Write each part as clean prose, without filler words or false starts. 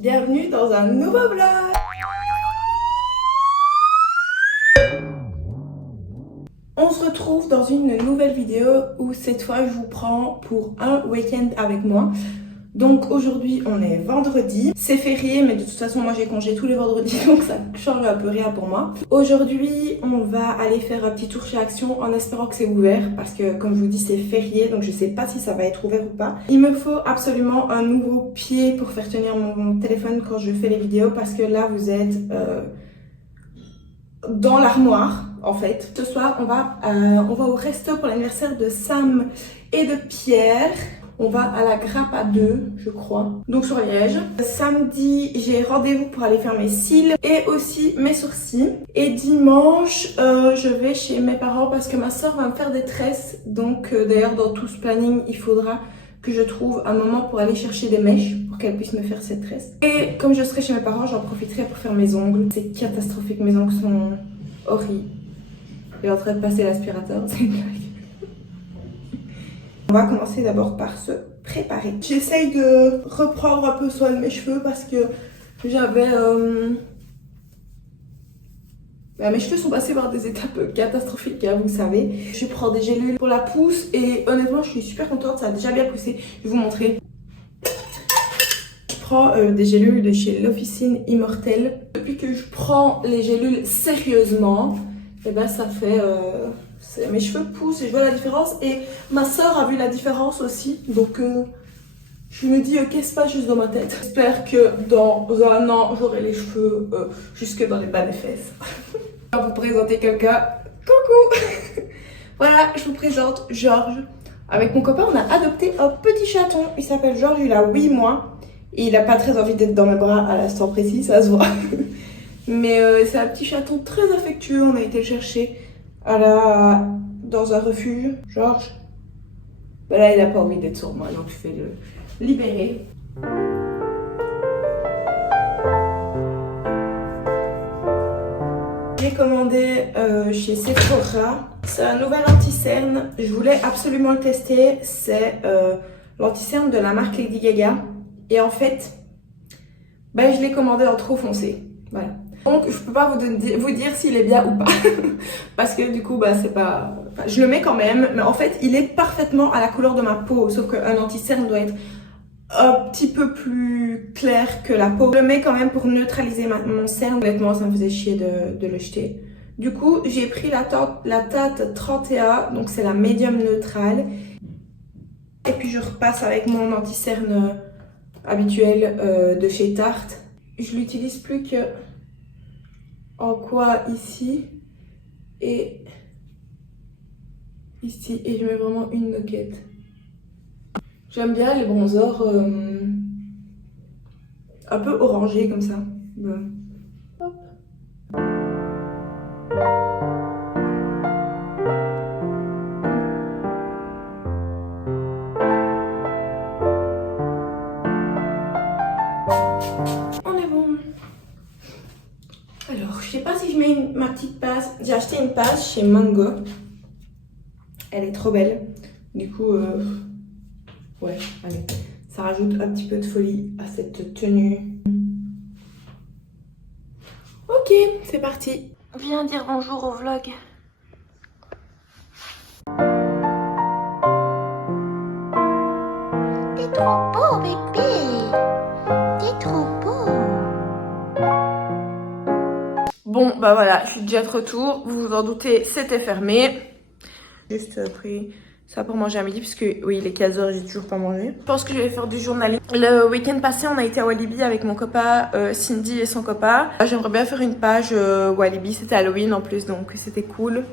Bienvenue dans un nouveau vlog. On se retrouve dans une nouvelle vidéo où cette fois je vous prends pour un week-end avec moi. Donc aujourd'hui on est vendredi, c'est férié mais de toute façon moi j'ai congé tous les vendredis donc ça change un peu rien pour moi. Aujourd'hui on va aller faire un petit tour chez Action en espérant que c'est ouvert parce que comme je vous dis c'est férié donc je sais pas si ça va être ouvert ou pas. Il me faut absolument un nouveau pied pour faire tenir mon téléphone quand je fais les vidéos parce que là vous êtes dans l'armoire en fait. Ce soir on va au resto pour l'anniversaire de Sam et de Pierre. On va à la Grappe à 2, je crois, donc sur Liège. Samedi, j'ai rendez-vous pour aller faire mes cils et aussi mes sourcils. Et dimanche, je vais chez mes parents parce que ma soeur va me faire des tresses. Donc d'ailleurs, dans tout ce planning, il faudra que je trouve un moment pour aller chercher des mèches pour qu'elle puisse me faire ses tresses. Et comme je serai chez mes parents, j'en profiterai pour faire mes ongles. C'est catastrophique, mes ongles sont horribles. Il est en train de passer l'aspirateur, c'est une blague. On va commencer d'abord par se préparer. J'essaye de reprendre un peu soin de mes cheveux parce que j'avais... mes cheveux sont passés par des étapes catastrophiques, hein, vous savez. Je prends des gélules pour la pousse et honnêtement je suis super contente, ça a déjà bien poussé. Je vais vous montrer. Je prends des gélules de chez l'Officine Immortelle. Depuis que je prends les gélules sérieusement, et ben ça fait... mes cheveux poussent et je vois la différence et ma soeur a vu la différence aussi donc je me dis ok c'est pas juste dans ma tête. J'espère que dans un an j'aurai les cheveux jusque dans les bas des fesses. Je vais vous présenter quelqu'un. Coucou. Voilà, je vous présente Georges. Avec mon copain on a adopté un petit chaton, il s'appelle Georges, il a 8 mois et il a pas très envie d'être dans mes bras à l'instant précis, ça se voit. Mais c'est un petit chaton très affectueux, on a été le chercher dans un refuge. Georges, ben là il a pas envie d'être sur moi donc je vais le libérer. J'ai commandé chez Sephora. C'est un nouvel anti-cerne. Je voulais absolument le tester. C'est l'anti-cerne de la marque Lady Gaga. Et en fait, ben, je l'ai commandé en trop foncé. Voilà. Donc je peux pas vous dire s'il est bien ou pas. Parce que du coup, bah, c'est pas... Enfin, je le mets quand même. Mais en fait, il est parfaitement à la couleur de ma peau. Sauf qu'un anti-cerne doit être un petit peu plus clair que la peau. Je le mets quand même pour neutraliser mon cerne. Honnêtement, ça me faisait chier de le jeter. Du coup, j'ai pris la Tarte 31. Donc c'est la médium neutrale. Et puis je repasse avec mon anti-cerne habituel de chez Tarte. Je l'utilise plus que en quoi ici et ici. Et je mets vraiment une noquette. J'aime bien les bronzers un peu orangés comme ça. Bon. Hop. On est bon. Alors, je sais pas si je mets ma petite passe. J'ai acheté une passe chez Mango. Elle est trop belle. Du coup, ouais, allez. Ça rajoute un petit peu de folie à cette tenue. Ok, c'est parti. Viens dire bonjour au vlog. T'es trop beau, bébé. T'es trop beau. Bon, bah voilà, je suis déjà de retour. Vous vous en doutez, c'était fermé. Juste pris ça pour manger à midi, puisque oui, il est 15h, j'ai toujours pas mangé. Je pense que je vais faire du journaling. Le week-end passé, on a été à Walibi avec mon copain Cindy et son copain. J'aimerais bien faire une page Walibi, c'était Halloween en plus, donc c'était cool.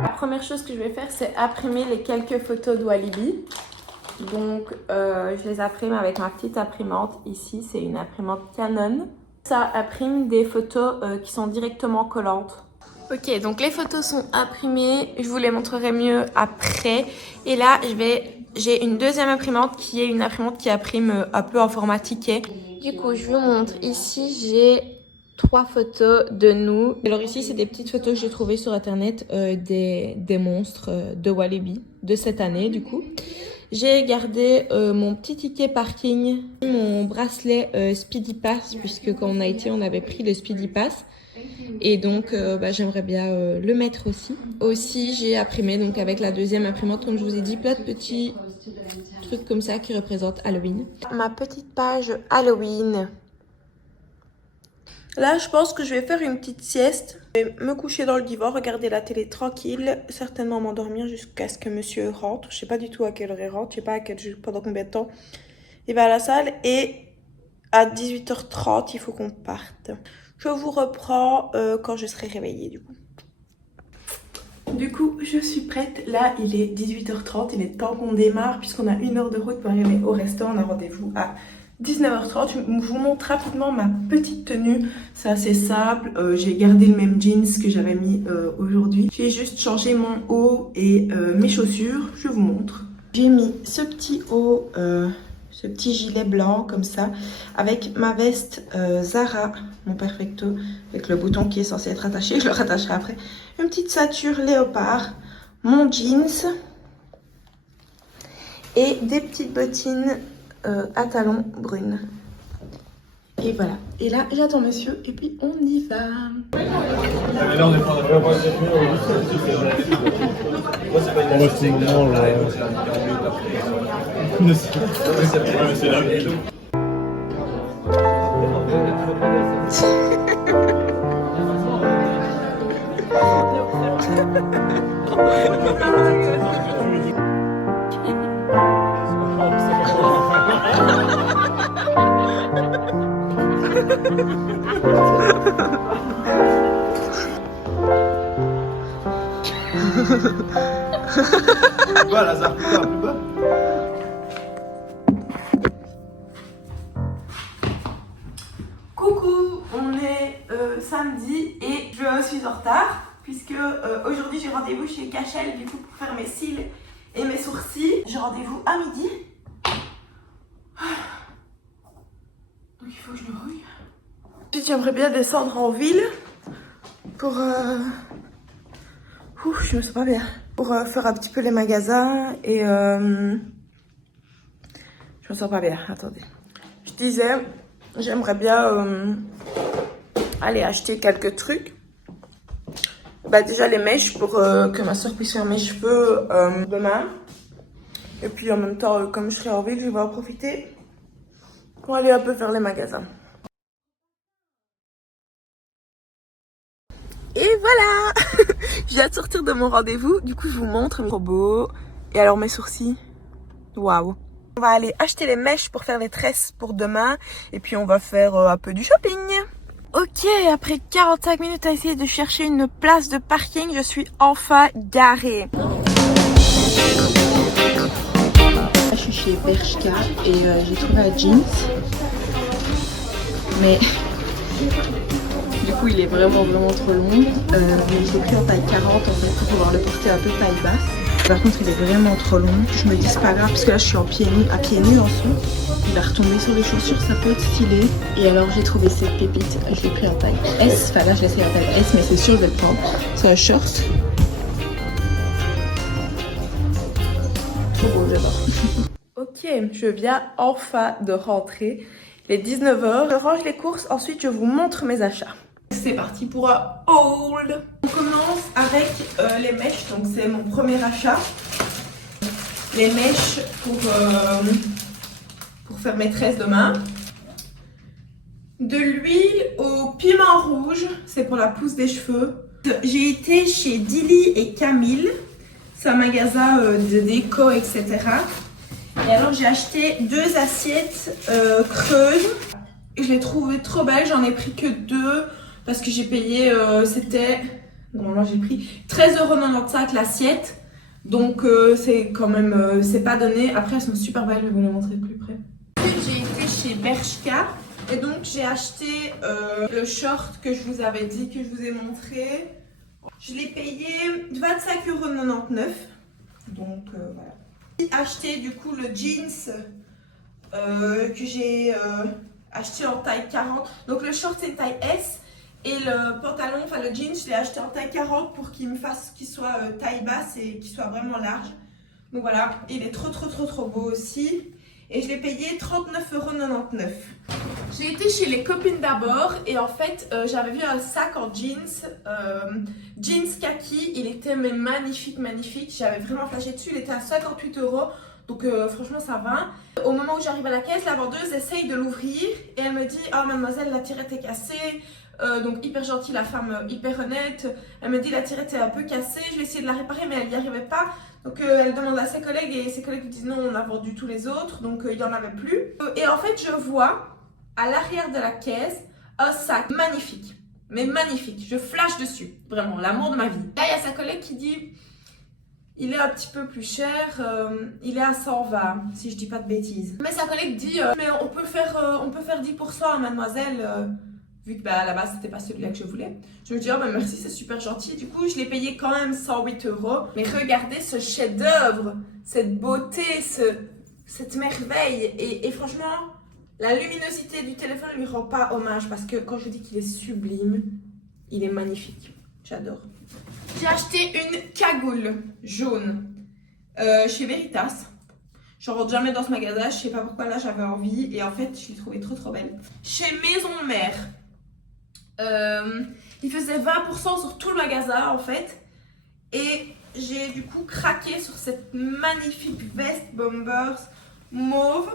La première chose que je vais faire, c'est imprimer les quelques photos de Walibi. Donc, je les imprime avec ma petite imprimante. Ici, c'est une imprimante Canon. Ça imprime des photos qui sont directement collantes. Ok, donc les photos sont imprimées. Je vous les montrerai mieux après. Et là, j'ai une deuxième imprimante qui est une imprimante qui imprime un peu en format ticket. Du coup, je vous montre. Ici, j'ai 3 photos de nous. Alors ici, c'est des petites photos que j'ai trouvées sur internet des monstres de Walibi de cette année du coup. J'ai gardé mon petit ticket parking, mon bracelet Speedy Pass, puisque quand on a été, on avait pris le Speedy Pass. Et donc, j'aimerais bien le mettre aussi. Aussi, j'ai imprimé, donc avec la deuxième imprimante, comme je vous ai dit, plein de petits trucs comme ça qui représentent Halloween. Ma petite page Halloween. Là, je pense que je vais faire une petite sieste. Je vais me coucher dans le divan, regarder la télé tranquille, certainement m'endormir jusqu'à ce que monsieur rentre. Je sais pas du tout à quelle heure il rentre, je sais pas pendant combien de temps il va à la salle. Et à 18h30, il faut qu'on parte. Je vous reprends quand je serai réveillée du coup. Du coup, je suis prête. Là, il est 18h30, il est temps qu'on démarre puisqu'on a 1 heure de route pour arriver au restaurant. On a rendez-vous à 19h30, je vous montre rapidement ma petite tenue. C'est assez simple, j'ai gardé le même jeans que j'avais mis aujourd'hui. J'ai juste changé mon haut et mes chaussures, je vous montre. J'ai mis ce petit haut, ce petit gilet blanc comme ça, avec ma veste Zara, mon perfecto, avec le bouton qui est censé être attaché, je le rattacherai après. Une petite ceinture léopard, mon jeans et des petites bottines à talons brunes. Et voilà. Et là, j'attends monsieur et puis on y va. Bah, Lazare, plus bas. Coucou, on est samedi et je suis en retard puisque aujourd'hui j'ai rendez-vous chez Cachel du coup pour faire mes cils et mes sourcils. J'ai rendez-vous à midi. Donc il faut que je me rouille. Ensuite j'aimerais bien descendre en ville pour... je me sens pas bien. Pour faire un petit peu les magasins et... Je me sens pas bien, attendez. Je disais, j'aimerais bien aller acheter quelques trucs. Bah déjà les mèches pour que ma soeur puisse faire mes cheveux demain. Et puis en même temps, comme je serai en ville, je vais en profiter pour aller un peu faire les magasins. Et voilà. Je viens de sortir de mon rendez-vous, du coup je vous montre, trop beau. Et alors mes sourcils, waouh. On va aller acheter les mèches pour faire les tresses pour demain. Et puis on va faire un peu du shopping. Ok, après 45 minutes à essayer de chercher une place de parking, je suis enfin garée. Je suis chez Bershka et j'ai trouvé un jeans. Mais du coup il est vraiment trop long. Mais je l'ai pris en taille 40 en fait pour pouvoir le porter un peu taille basse. Par contre il est vraiment trop long. Je me dis c'est pas grave parce que là je suis à pieds nus en dessous. Il va retomber sur les chaussures, ça peut être stylé. Et alors j'ai trouvé cette pépite, je l'ai pris en taille S. Enfin là je l'ai essayé en taille S mais c'est sûr je vais le prendre. C'est un short. Trop beau, j'adore. Ok, je viens enfin de rentrer. Il est 19h. Je range les courses, ensuite je vous montre mes achats. C'est parti pour un haul. On commence avec les mèches, donc c'est mon premier achat. Les mèches pour faire mes tresses demain. De l'huile au piment rouge, c'est pour la pousse des cheveux. J'ai été chez Dilly et Camille, c'est un magasin de déco, etc. Et alors j'ai acheté 2 assiettes creuses. Et je les trouvais trop belles, j'en ai pris que 2 parce que j'ai payé, c'était Normalement j'ai pris 13,95 € l'assiette. Donc c'est quand même, c'est pas donné. Après elles sont super belles, je vais vous les montrer de plus près. J'ai été chez Bershka et donc j'ai acheté le short que je vous avais dit, que je vous ai montré. Je l'ai payé 25,99 €. Donc voilà. J'ai acheté du coup le jeans que j'ai acheté en taille 40. Donc le short c'est taille S et le pantalon, enfin le jeans, je l'ai acheté en taille 40 pour qu'il soit taille basse et qu'il soit vraiment large. Donc voilà, il est trop beau aussi. Et je l'ai payé 39,99 €. J'ai été chez les copines d'abord et en fait j'avais vu un sac en jeans, jeans kaki, il était mais magnifique. J'avais vraiment flashé dessus, il était à 58 €. Donc franchement ça va. Au moment où j'arrive à la caisse, la vendeuse essaye de l'ouvrir et elle me dit « Oh mademoiselle, la tirette est cassée ». Donc hyper gentille, la femme hyper honnête. Elle me dit la tirette est un peu cassée, je vais essayer de la réparer mais elle n'y arrivait pas. Donc elle demande à ses collègues et ses collègues lui disent non, on a vendu tous les autres, donc il n'y en avait plus. Et en fait je vois à l'arrière de la caisse un sac magnifique, mais magnifique. Je flash dessus, vraiment l'amour de ma vie. Là il y a sa collègue qui dit il est un petit peu plus cher, il est à 120 si je dis pas de bêtises. Mais sa collègue dit mais on peut faire 10% mademoiselle. Vu que à la base c'était pas celui-là que je voulais. Je me dis oh bah merci, c'est super gentil. Du coup je l'ai payé quand même 108 €. Mais regardez ce chef-d'œuvre, cette beauté, cette merveille. Et franchement, la luminosité du téléphone lui rend pas hommage parce que quand je dis qu'il est sublime, il est magnifique. J'adore. J'ai acheté une cagoule jaune chez Veritas. Je rentre jamais dans ce magasin, je sais pas pourquoi là j'avais envie et en fait je l'ai trouvée trop belle. Chez Maison Mère. Il faisait 20% sur tout le magasin en fait et j'ai du coup craqué sur cette magnifique veste Bombers mauve.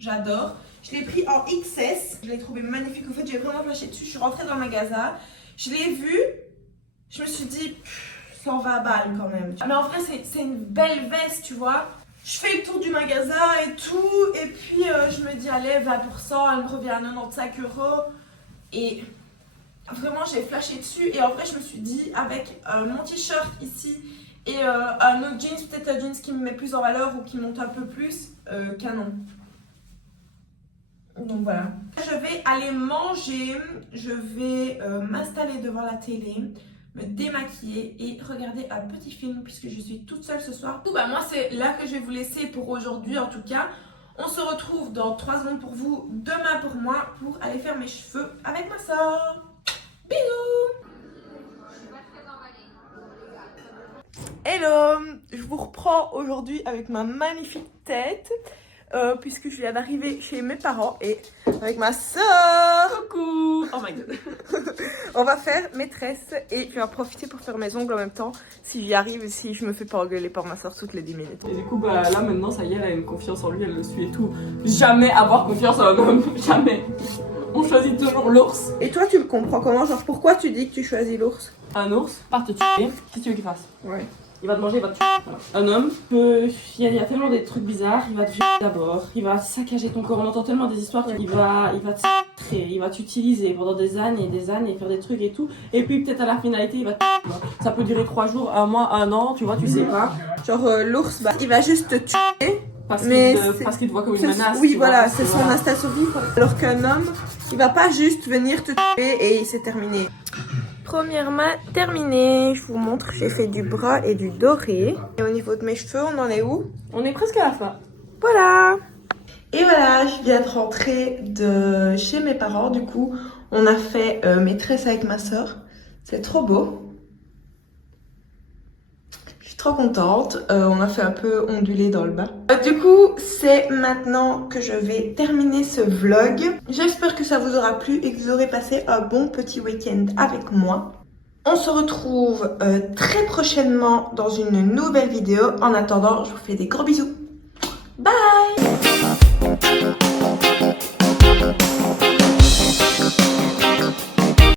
J'adore. Je l'ai pris en XS, je l'ai trouvé magnifique. En fait j'ai vraiment flashé dessus. Je suis rentrée dans le magasin, je l'ai vu, je me suis dit 120 balles quand même. Mais en vrai c'est une belle veste, tu vois. Je fais le tour du magasin et tout et puis je me dis allez 20%, elle me revient à 95 € et vraiment j'ai flashé dessus et en vrai je me suis dit avec mon t-shirt ici et un autre jeans, peut-être un jeans qui me met plus en valeur ou qui monte un peu plus, canon. Donc voilà. Je vais aller manger, je vais m'installer devant la télé, me démaquiller et regarder un petit film puisque je suis toute seule ce soir. Bah, moi c'est là que je vais vous laisser pour aujourd'hui en tout cas. On se retrouve dans 3 secondes pour vous, demain pour moi, pour aller faire mes cheveux avec ma soeur. Bisous. Hello, je vous reprends aujourd'hui avec ma magnifique tête. Puisque je viens d'arriver chez mes parents et avec ma soeur. Coucou. Oh my god. On va faire maîtresse et je vais en profiter pour faire mes ongles en même temps si j'y arrive, si je me fais pas engueuler par ma soeur toutes les 10 minutes. Et du coup bah là maintenant ça y est, elle a une confiance en lui, elle le suit et tout. Jamais avoir confiance en un homme, jamais. On choisit toujours l'ours. Et toi tu me comprends comment? Genre pourquoi tu dis que tu choisis l'ours? Un ours part te tuer, si tu veux qu'il fasse. Ouais. Il va te manger, il va te tuer. Voilà. Un homme, il y a tellement des trucs bizarres, il va te tuer d'abord, il va saccager ton corps, on entend tellement des histoires, il va te traiter, il va t'utiliser pendant des années et faire des trucs et tout, et puis peut-être à la finalité il va te tuer. Ça peut durer 3 jours, 1 mois, 1 an, tu vois, tu sais pas. Genre l'ours, bah, il va juste te tuer. Parce qu'il te voit comme une menace. Oui voilà, c'est son instinct survie. Alors qu'un homme, il va pas juste venir te tuer et c'est terminé. Première main terminée, je vous montre, j'ai fait du bras et du doré. Et au niveau de mes cheveux, on en est où? On est presque à la fin. Voilà. Et voilà, je viens de rentrer de chez mes parents, du coup, on a fait mes tresses avec ma soeur. C'est trop beau. Je suis trop contente, on a fait un peu onduler dans le bas. Du coup, c'est maintenant que je vais terminer ce vlog. J'espère que ça vous aura plu et que vous aurez passé un bon petit week-end avec moi. On se retrouve très prochainement dans une nouvelle vidéo. En attendant, je vous fais des gros bisous. Bye!